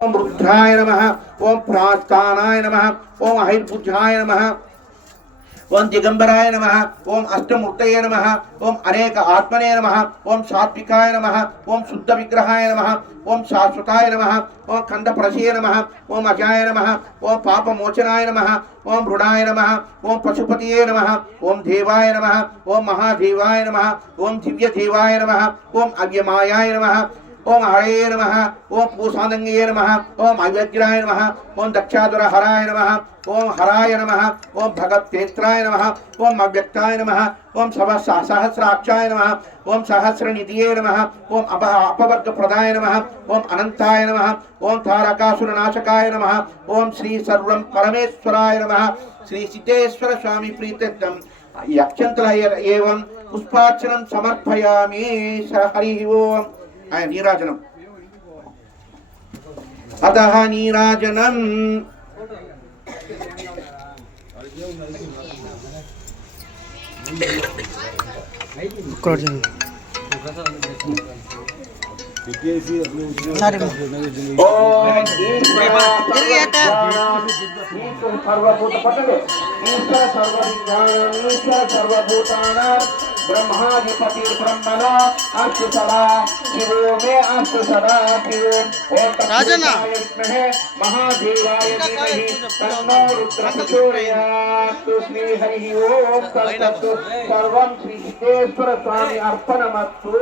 ఓం రుద్రాయ నమ ఓం ప్రాస్థానాయ నమ ఓం అహిర్భుజాయ నమ ఓం దిగంబరాయ నమ ఓం అష్టమూర్తయ నమ ఓం అనేక ఆత్మనే నమ ఓం సాత్వికాయ నమ ఓం శుద్ధ విగ్రహాయ నమ ఓం శాశ్వతాయ నమ ఓం కందప్రసయ నమ ఓం అజాయ నమ ఓం పాపమోచనాయ నమ ఓం మృడాయ నమ ఓం పశుపతియే నమ ఓం దేవాయ నమ ఓం మహాదేవాయ నమ ఓం దివ్యదేవాయ నమ ఓం అవ్యమాయాయ నమ ఓం హరయే నమ ఓం పూసానంగయే నమ ఓం అవ్యగ్రాయ నమ ఓం దక్షాదుర హరాయ నమ ఓం హరాయ నమ ఓం భగత్తేత్రాయ నమ ఓం అవ్యక్తాయ నమ ఓం సవ సహస్రాక్షాయ నమ ఓం సహస్రనిధియే నమ ఓం అప అపవర్గప్రదాయ నమ ఓం అనంతాయ నమ ఓం తారకాసురనాశకాయ నమ ఓం శ్రీ సర్వం పరమేశ్వరాయ నమ శ్రీ సిద్ధేశ్వర స్వామి ప్రీత్యర్థం ఈ అక్షంతల ఏవం పుష్పార్చనం సమర్పయామి హరి ఓం నీరాజనం. అత నీరాజనం. ఓం సర్వభూత బ్రహ్మణ అస్తు సదా శివో మే అస్తు సదా శివో ఓం రాజన్న. విద్మహే మహాదేవాయ ధీమహి తన్నో రుద్ర ప్రచోదయాత్ శ్రీ హరి ఓం తత్తు సర్వం శ్రీ సిద్ధేశ్వర స్వామి అర్పణమస్తు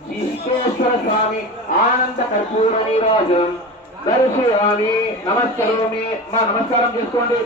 శ్రీ సిద్ధేశ్వర స్వామి ఆనంద కర్పూర నీరాజనం దర్శయామి నమస్కరోమి మా నమస్కారం చేసుకోండి.